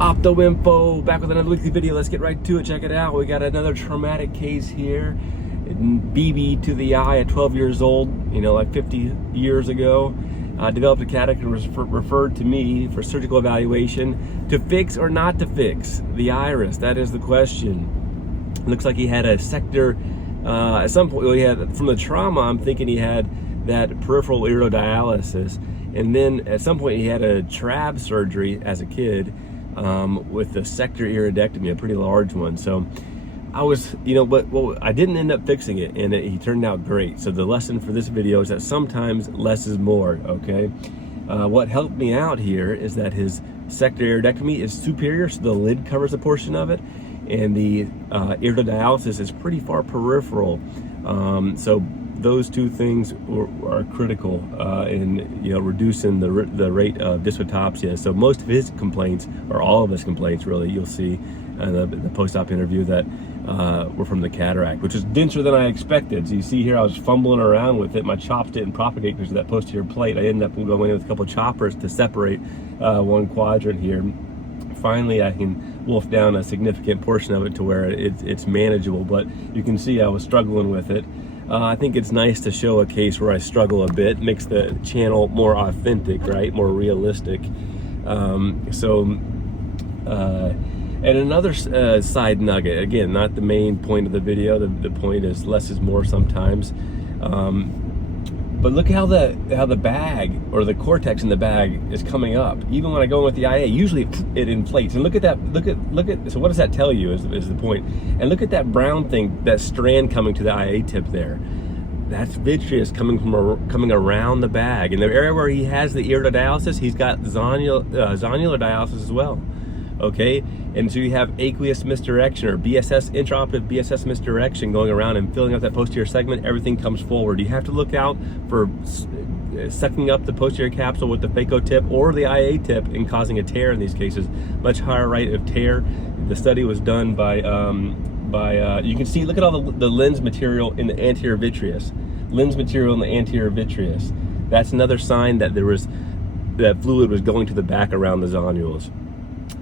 Opto-Info, back with another weekly video. Let's get right to it. Check it out. We got another traumatic case here. BB to the eye at 12 years old, like 50 years ago. Developed a cataract and was referred to me for surgical evaluation to fix or not to fix the iris. That is the question. Looks like he had a sector, at some point, he had, from the trauma, I'm thinking he had that peripheral iridodialysis. And then at some point he had a trab surgery as a kid with the sector iridectomy, a pretty large one. So I was, but I didn't end up fixing it, and he turned out great. So the lesson for this video is that sometimes less is more, okay? What helped me out here is that his sector iridectomy is superior, so the lid covers a portion of it, and the iridodialysis is pretty far peripheral. So those two things are critical in reducing the rate of dysphotopsia. So most of his complaints, or all of his complaints really, you'll see in the post-op interview, that were from the cataract, which is denser than I expected. So you see here I was fumbling around with it. My chops didn't propagate because of that posterior plate. I ended up going in with a couple of choppers to separate one quadrant here. Finally, I can wolf down a significant portion of it to where it's manageable, but you can see I was struggling with it. I think it's nice to show a case where I struggle a bit, makes the channel more authentic, right? More realistic. And another side nugget, again, not the main point of the video, the point is less is more sometimes. But look how the bag, or the cortex in the bag, is coming up. Even when I go in with the IA, usually it inflates. And look at that, look at, so what does that tell you is the point. And look at that brown thing, that strand coming to the IA tip there. That's vitreous coming around the bag. In the area where he has the iridodialysis, he's got zonular dialysis as well. Okay, and so you have aqueous misdirection, or BSS, intraoperative BSS misdirection, going around and filling up that posterior segment. Everything comes forward. You have to look out for sucking up the posterior capsule with the phaco tip or the IA tip and causing a tear in these cases. Much higher rate of tear. The study was done by you can see, look at all the lens material in the anterior vitreous. Lens material in the anterior vitreous. That's another sign that that fluid was going to the back around the zonules.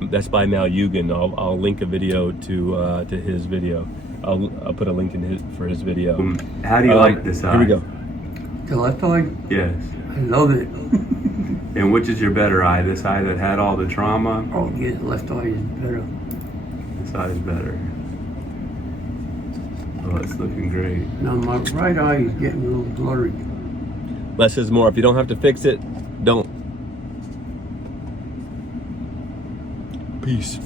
That's by Mal Eugen. I'll link a video to his video. I'll put a link in for his video. How do you like this eye? Here we go. The left eye? Yes. I love it. And which is your better eye? This eye that had all the trauma? Oh, yeah, the left eye is better. This eye is better. Oh, it's looking great. Now my right eye is getting a little blurry. Less is more. If you don't have to fix it, don't. Peace.